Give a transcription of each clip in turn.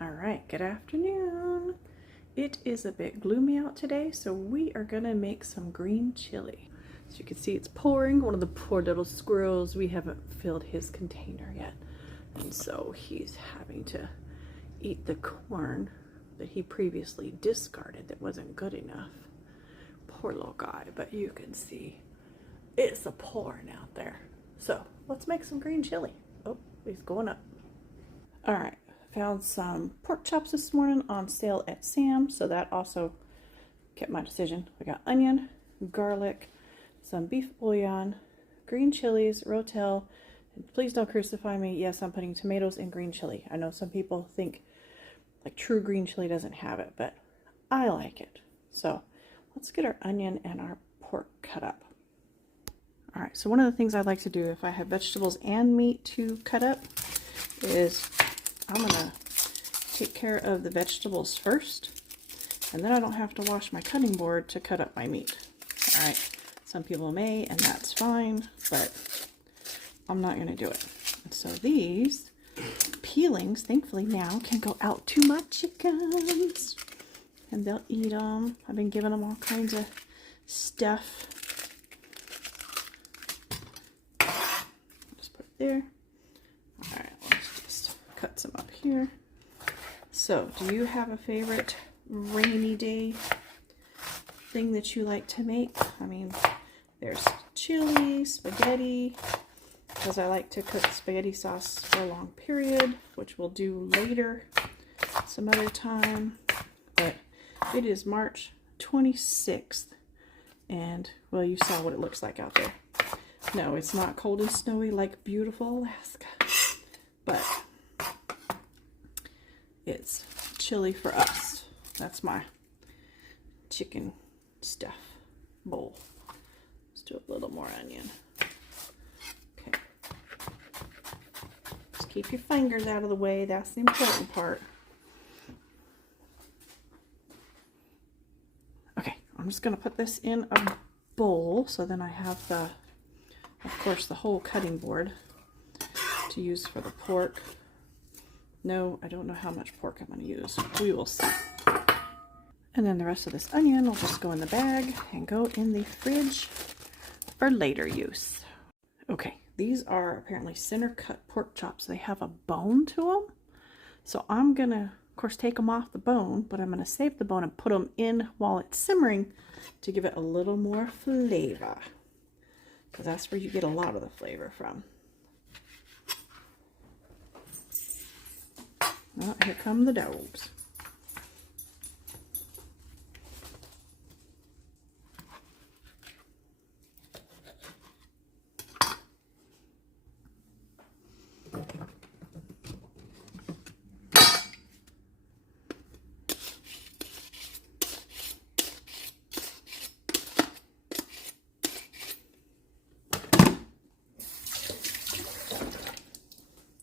All right, good afternoon. It is a bit gloomy out today, so we are gonna make some green chili. As you can see, it's pouring. One of the poor little squirrels, we haven't filled his container yet. And so he's having to eat the corn that he previously discarded that wasn't good enough. Poor little guy, but you can see it's a pouring out there. So let's make some green chili. Oh, he's going up. All right. Found some pork chops this morning on sale at Sam's, so that also kept my decision. We got onion, garlic, some beef bouillon, green chilies, rotel, and please don't crucify me. Yes, I'm putting tomatoes in green chili. I know some people think like true green chili doesn't have it, but I like it. So let's get our onion and our pork cut up. All right, so one of the things I like to do if I have vegetables and meat to cut up is I'm gonna take care of the vegetables first, and then I don't have to wash my cutting board to cut up my meat. All right, some people may, and that's fine, but I'm not gonna do it. And so these peelings, thankfully now, can go out to my chickens, and they'll eat them. I've been giving them all kinds of stuff. Just put it there. All right, let's just cut some up here. So, do you have a favorite rainy day thing that you like to make? I mean, there's chili, spaghetti, because I like to cook spaghetti sauce for a long period, which we'll do later some other time. But it is March 26th, and, well, you saw what it looks like out there. No, it's not cold and snowy like beautiful Alaska, but it's chili for us. That's my chicken stuff bowl. Let's do a little more onion. Okay. Just keep your fingers out of the way. That's the important part. Okay, I'm just going to put this in a bowl so then I have the, of course, the whole cutting board to use for the pork. No, I don't know how much pork I'm going to use. We will see. And then the rest of this onion will just go in the bag and go in the fridge for later use. Okay, these are apparently center cut pork chops. They have a bone to them. So I'm going to, of course, take them off the bone, but I'm going to save the bone and put them in while it's simmering to give it a little more flavor. Because that's where you get a lot of the flavor from. Oh, here come the dogs.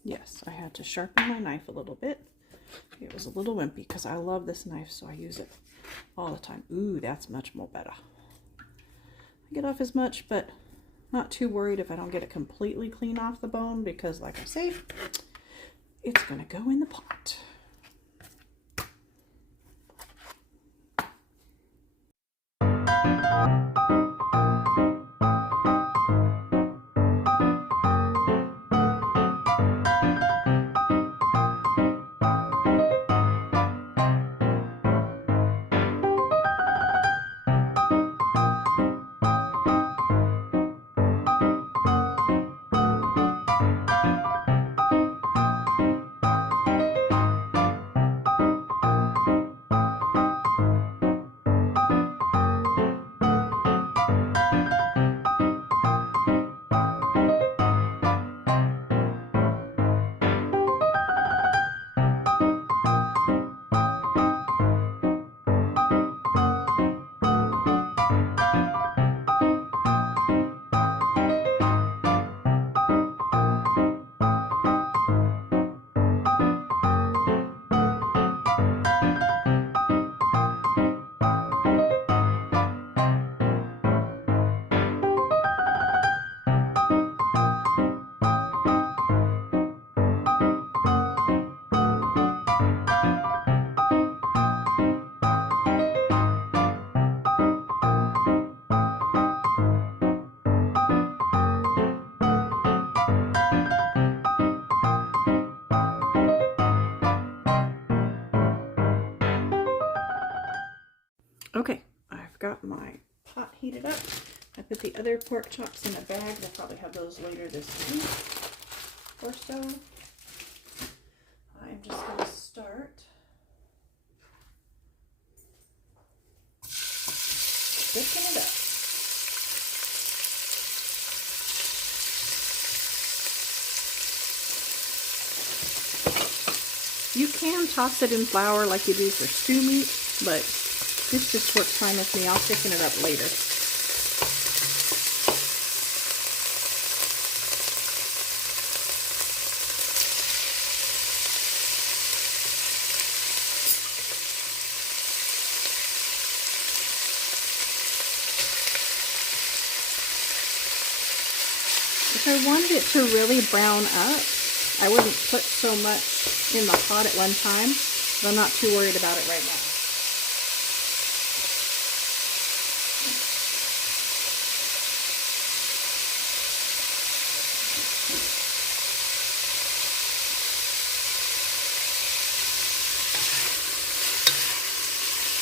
Yes, I had to sharpen my knife a little bit. It was a little wimpy because I love this knife, so I use it all the time. Ooh, that's much more better. I get off as much, but not too worried if I don't get it completely clean off the bone because, like I say, it's going to go in the pot. Okay, I've got my pot heated up. I put the other pork chops in a bag. We'll probably have those later this week or so. I'm just going to start dipping it up. You can toss it in flour like you do for stew meat, but this just works fine with me. I'll thicken it up later. If I wanted it to really brown up, I wouldn't put so much in the pot at one time, but I'm not too worried about it right now.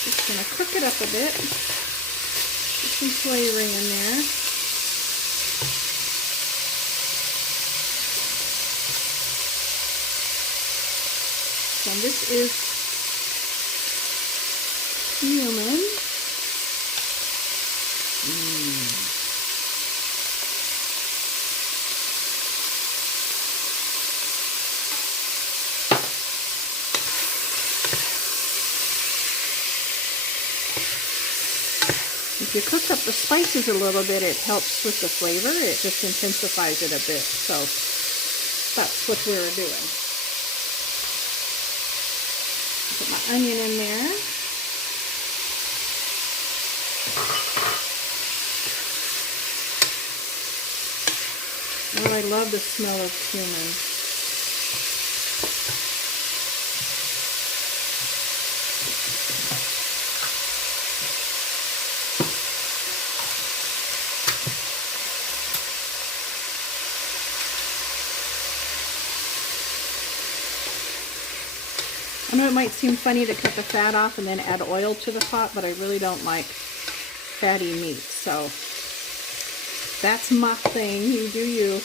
Just going to cook it up a bit. Get some flavoring in there. And this is cumin. If you cook up the spices a little bit, it helps with the flavor. It just intensifies it a bit. So that's what we were doing. Put my onion in there. Oh, I love the smell of cumin. I know it might seem funny to cut the fat off and then add oil to the pot, but I really don't like fatty meat, so that's my thing. You do you.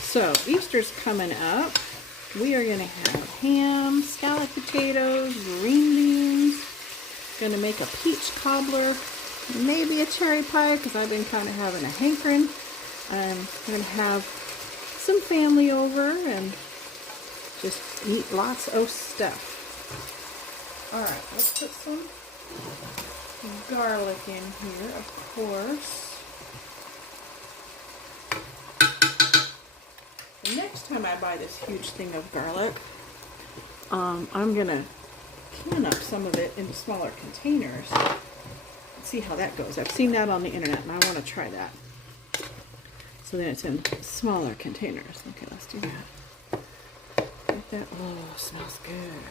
So Easter's coming up. We are going to have ham, scalloped potatoes, green beans. Going to make a peach cobbler, maybe a cherry pie because I've been kind of having a hankering. I'm going to have some family over and just eat lots of stuff. Alright, let's put some garlic in here, of course. Next time I buy this huge thing of garlic, I'm going to can up some of it into smaller containers. Let's see how that goes. I've seen that on the internet and I want to try that. So then it's in smaller containers. Okay, let's do that. Get that. Oh, smells good.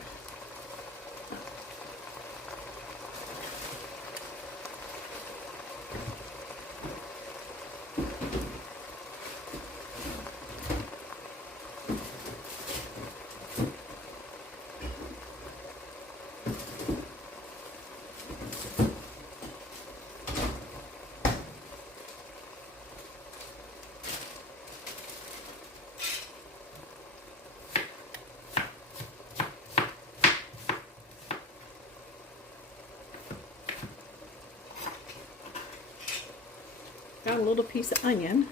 Got a little piece of onion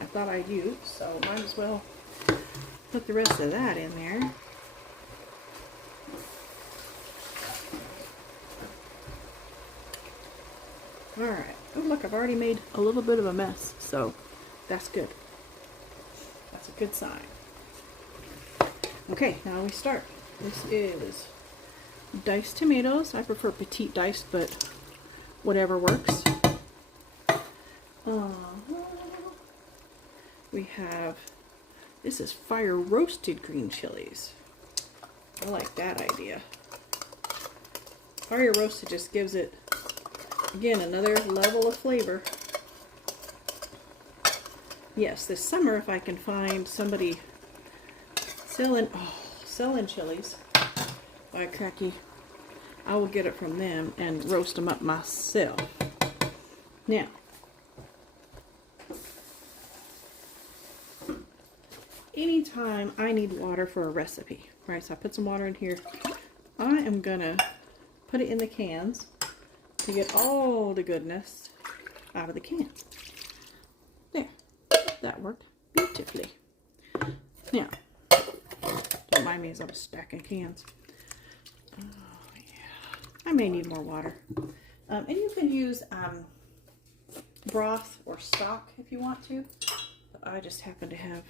I thought I'd use, so might as well put the rest of that in there. Alright. Oh look, I've already made a little bit of a mess, so that's good. That's a good sign. Okay, now we start. This is diced tomatoes. I prefer petite diced, but whatever works. We have, this is fire roasted green chilies. I like that idea. Fire roasted just gives it Again, another level of flavor. Yes, this summer, if I can find somebody selling chilies, by cracky, I will get it from them and roast them up myself. Now, anytime I need water for a recipe, right? So I put some water in here. I am gonna put it in the cans to get all the goodness out of the can. There, that worked beautifully. Now, don't mind me as I'm stacking cans. Oh yeah, I may need more water. And you can use broth or stock if you want to. But I just happen to have.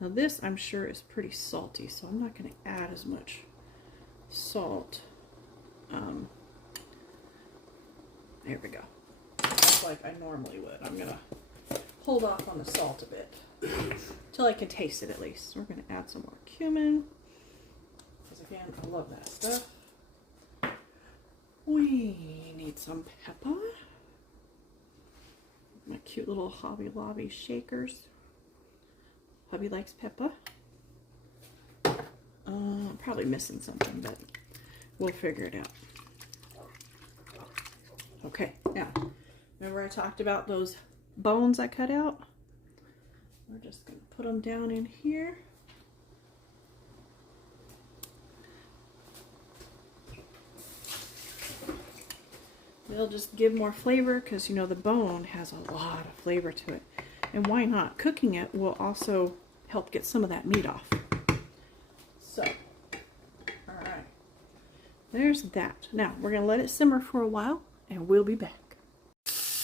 Now this, I'm sure, is pretty salty, so I'm not going to add as much salt. There we go. Just like I normally would. I'm going to hold off on the salt a bit until I can taste it at least. So we're going to add some more cumin, because again, I love that stuff. We need some pepper. My cute little Hobby Lobby shakers. Hubby likes pepper. I'm probably missing something, but we'll figure it out. Okay, now, remember I talked about those bones I cut out? We're just going to put them down in here. They'll just give more flavor because, you know, the bone has a lot of flavor to it. And why not? Cooking it will also help get some of that meat off. So, all right. There's that. Now, we're going to let it simmer for a while, and we'll be back.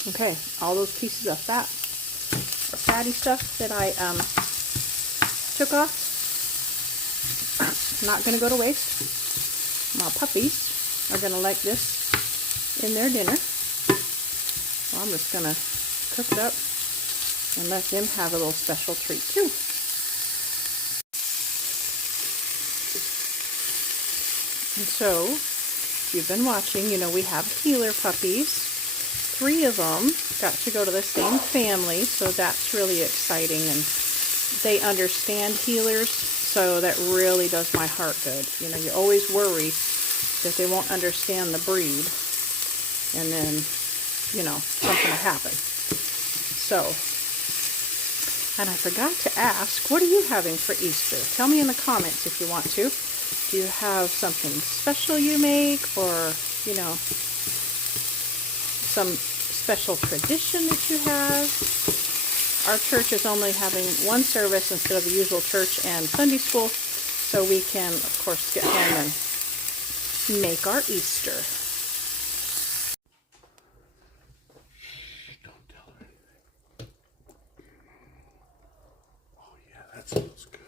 Okay, all those pieces of fat, or fatty stuff that I took off, not going to go to waste. My puppies are going to like this in their dinner. So I'm just going to cook it up and let them have a little special treat too. And so, if you've been watching, you know we have heeler puppies. 3 of them got to go to the same family, so that's really exciting. And they understand heelers, so that really does my heart good. You know, you always worry that they won't understand the breed, and then, you know, something will happen. So, and I forgot to ask, what are you having for Easter? Tell me in the comments if you want to. Do you have something special you make, or, you know, some special tradition that you have? Our church is only having one service instead of the usual church and Sunday school, so we can, of course, get home and make our Easter. Don't tell her anything. Oh yeah, that smells good.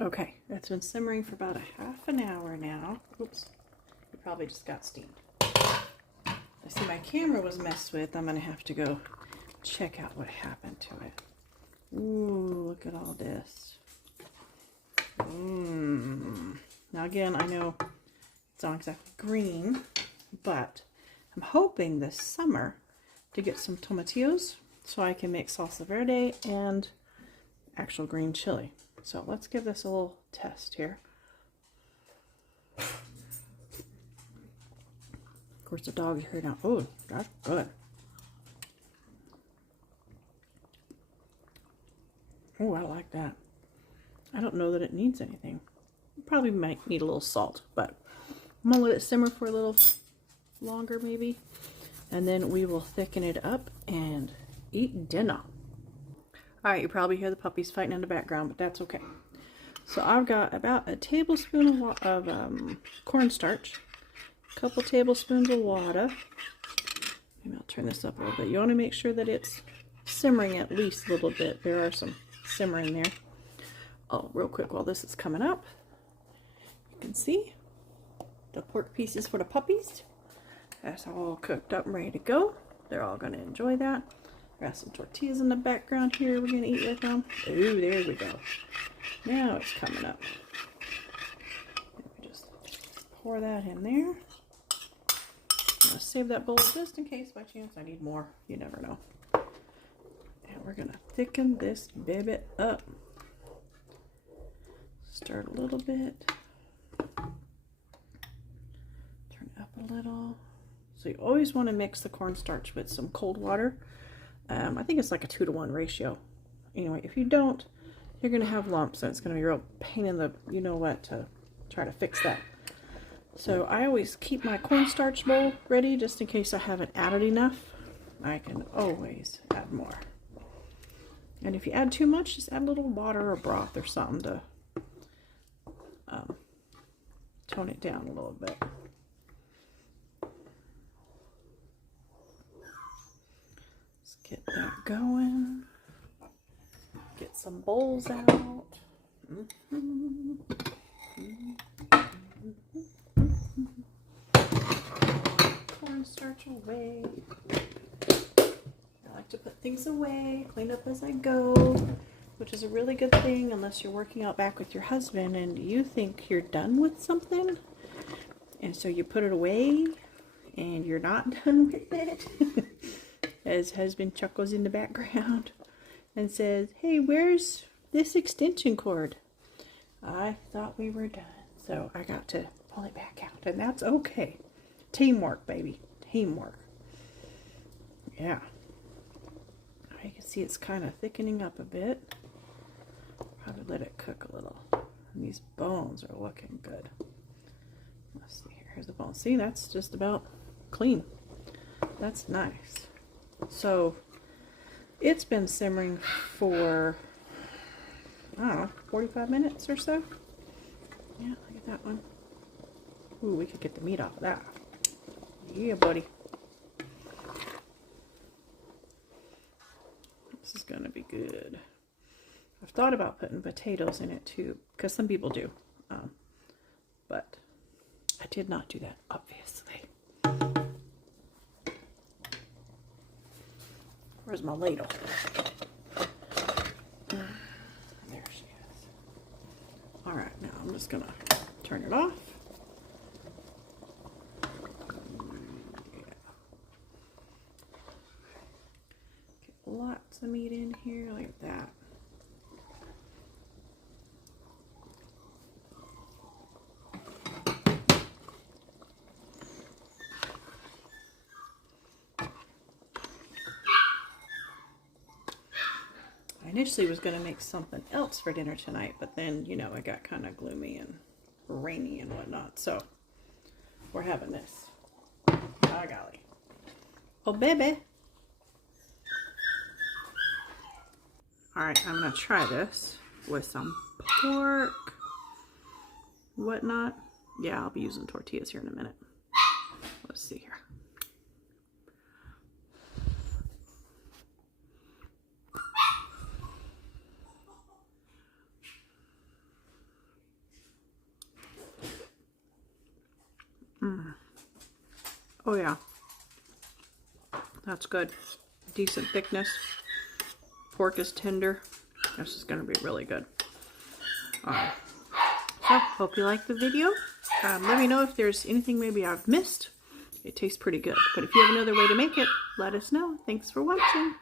Okay, it's been simmering for about a half an hour now. Oops, it probably just got steamed. I see my camera was messed with. I'm going to have to go check out what happened to it. Ooh, look at all this. Now again, I know it's not exactly green, but I'm hoping this summer to get some tomatillos so I can make salsa verde and actual green chili. So let's give this a little test here. Of course, the dog is here now. Oh, that's good. Oh, I like that. I don't know that it needs anything. It probably might need a little salt, but I'm gonna let it simmer for a little longer maybe, and then we will thicken it up and eat dinner. All right, you probably hear the puppies fighting in the background, but that's okay. So I've got about a tablespoon of cornstarch, a couple tablespoons of water. Maybe I'll turn this up a little bit. You want to make sure that it's simmering at least a little bit. There are some simmering there. Oh, real quick while this is coming up, you can see the pork pieces for the puppies. That's all cooked up and ready to go. They're all going to enjoy that. Got some tortillas in the background here we're going to eat with them. Ooh, there we go. Now it's coming up. Let me just pour that in there. I'm gonna save that bowl just in case by chance I need more. You never know. And we're gonna thicken this baby up. Stir it a little bit. Turn it up a little. So you always want to mix the cornstarch with some cold water. I think it's like a 2-to-1 ratio. Anyway, if you don't, you're gonna have lumps, and it's gonna be a real pain in the you know what to try to fix that. So I always keep my cornstarch bowl ready just in case I haven't added enough. I can always add more. And if you add too much, just add a little water or broth or something to tone it down a little bit. Let's get that going. Get some bowls out. Cornstarch away. I like to put things away, clean up as I go, which is a really good thing unless you're working out back with your husband and you think you're done with something, and so you put it away and you're not done with it. As husband chuckles in the background and says, "Hey, where's this extension cord? I thought we were done." So I got to pull it back out, and that's okay. Teamwork, baby. Teamwork. Yeah. You can see it's kind of thickening up a bit. Probably let it cook a little. And these bones are looking good. Let's see here. Here's the bone. See, that's just about clean. That's nice. So it's been simmering for, I don't know, 45 minutes or so. Yeah, look at that one. Ooh, we could get the meat off of that. Yeah, buddy. This is gonna be good. I've thought about putting potatoes in it too, because some people do. But I did not do that, obviously. Where's my ladle? There she is. Alright, now I'm just gonna turn it off. Lots of meat in here, like that. I initially was going to make something else for dinner tonight, but then, you know, it got kind of gloomy and rainy and whatnot, so we're having this. Oh, golly. Oh, baby. Alright, I'm going to try this with some pork, whatnot. Yeah, I'll be using tortillas here in a minute. Let's see here. Oh yeah, that's good. Decent thickness. Pork is tender. This is going to be really good. So, hope you liked the video. Let me know if there's anything maybe I've missed. It tastes pretty good. But if you have another way to make it, let us know. Thanks for watching.